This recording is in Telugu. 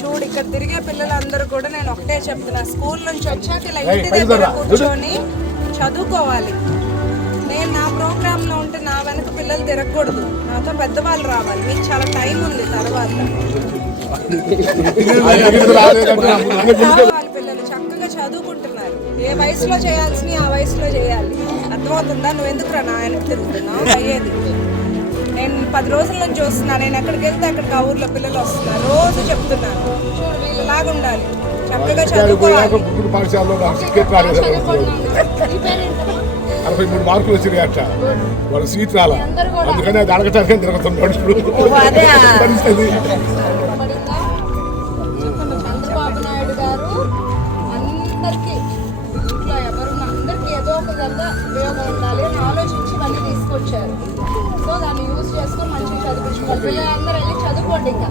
చూడు ఇక్కడ తిరిగే పిల్లలందరూ కూడా నేను ఒకటే చెప్తున్నా. స్కూల్ నుంచి వచ్చాక ఇలా ఇంటి దగ్గర కూర్చొని చదువుకోవాలి. నేను నా ప్రోగ్రామ్లో ఉంటే నా వెనక పిల్లలు తిరగకూడదు. నాతో పెద్దవాళ్ళు రావాలి. మీకు చాలా టైం ఉంది తర్వాత. పిల్లలు చక్కగా చదువుకుంటున్నారు. ఏ వయసులో చేయాల్సిన ఆ వయసులో చేయాలి. అర్థమవుతుందా? నువ్వు ఎందుకు రా నాయన తిరుగుతున్నావు? అయ్యేది. నేను పది రోజుల నుంచి చూస్తున్నా. నేను ఎక్కడికి వెళ్తే అక్కడికి ఆ ఊర్లో పిల్లలు వస్తున్నారు. రోజు చెప్తున్నాను చక్కగా చదువుకోవాలి. పాఠశాలలో అరవై మూడు మార్కులు వచ్చినాయి అట్ట. వాళ్ళ సీట్ రాలా. అందుకని అది అడగటానికి తిరుగుతున్నాడు. పరిస్థితి. పడిందా? చెప్పండి చంద్రబాబు నాయుడు గారు అందరికీ ఇంట్లో ఎవరున్నా అందరికీ ఏదో ఒక విధంగా ఉపయోగం ఉండాలి అని ఆలోచించి ఇవన్నీ తీసుకొచ్చారు. సో దాన్ని యూజ్ చేసుకొని మంచిగా చదివించుకోవాలి పిల్లలందరూ వెళ్ళి చదువుకోండి ఇంకా.